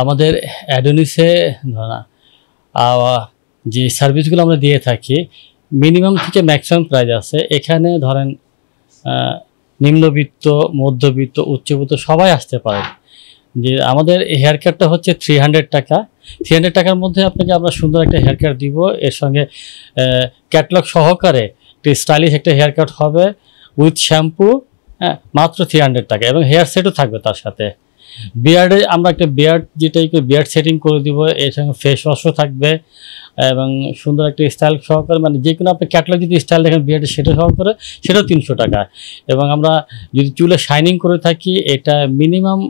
আমাদের অ্যাডোনিসে যে সার্ভিসগুলো আমরা দিয়ে থাকি মিনিমাম থেকে ম্যাক্সিমাম প্রাইস আছে। এখানে ধরেন নিম্নবিত্ত, মধ্যবিত্ত, উচ্চবিত্ত সবাই আসতে পারে। যে আমাদের হেয়ার কাটটা হচ্ছে 300 টাকা। 300 টাকার মধ্যে আপনাকে আমরা সুন্দর একটা হেয়ার কাট দিব। এর সঙ্গে ক্যাটলগ সহকারে একটি স্টাইলিশ একটা হেয়ার কাট হবে উইথ শ্যাম্পু, হ্যাঁ, মাত্র 300 টাকা, এবং হেয়ার সেটও থাকবে তার সাথে। বিয়ার্ডে আমরা একটা বিয়ার্ড সেটিং করে দিব, এর সঙ্গে ফেস ওয়াশও থাকবে এবং সুন্দর একটা স্টাইল সহকারে, মানে যে কোনো আপনি ক্যাটলগ যদি স্টাইল দেখেন বিয়ার্ডে সেটা সহকারে, সেটাও 300 টাকা। এবং আমরা যদি চুলে শাইনিং করে থাকি এটা মিনিমাম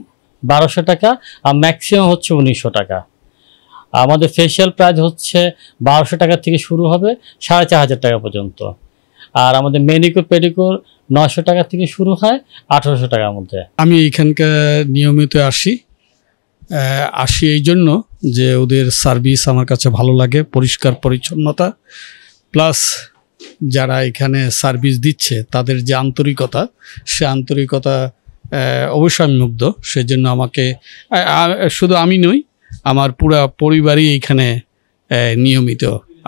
1200 টাকা আর ম্যাক্সিমাম হচ্ছে 1900 টাকা। আমাদের ফেশিয়াল প্রাইস হচ্ছে 1200 টাকা থেকে শুরু হবে 4500 টাকা পর্যন্ত। আর আমাদের ম্যানিকিউর পেডিকিউর 900 টাকা থেকে শুরু হয় 1800 টাকার মধ্যে। আমি এখানকার নিয়মিত আসি এই জন্য যে ওদের সার্ভিস আমার কাছে ভালো লাগে, পরিষ্কার পরিচ্ছন্নতা, প্লাস যারা এখানে সার্ভিস দিচ্ছে তাদের যে আন্তরিকতা, সে আন্তরিকতা অবশ্যই আমি মুগ্ধ। সেজন্য আমাকে শুধু আমি নই, আমার পুরো পরিবারই এইখানে নিয়মিত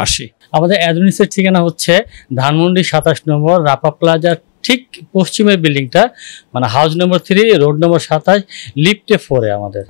আসি। আমাদের অ্যাডোনিসের ঠিকানা হচ্ছে ধানমন্ডি 27 নম্বর রাপা প্লাজার ঠিক পশ্চিমের বিল্ডিংটা, মানে হাউস নম্বর 3, রোড নম্বর 27, লিফটে 4-এ আমাদের।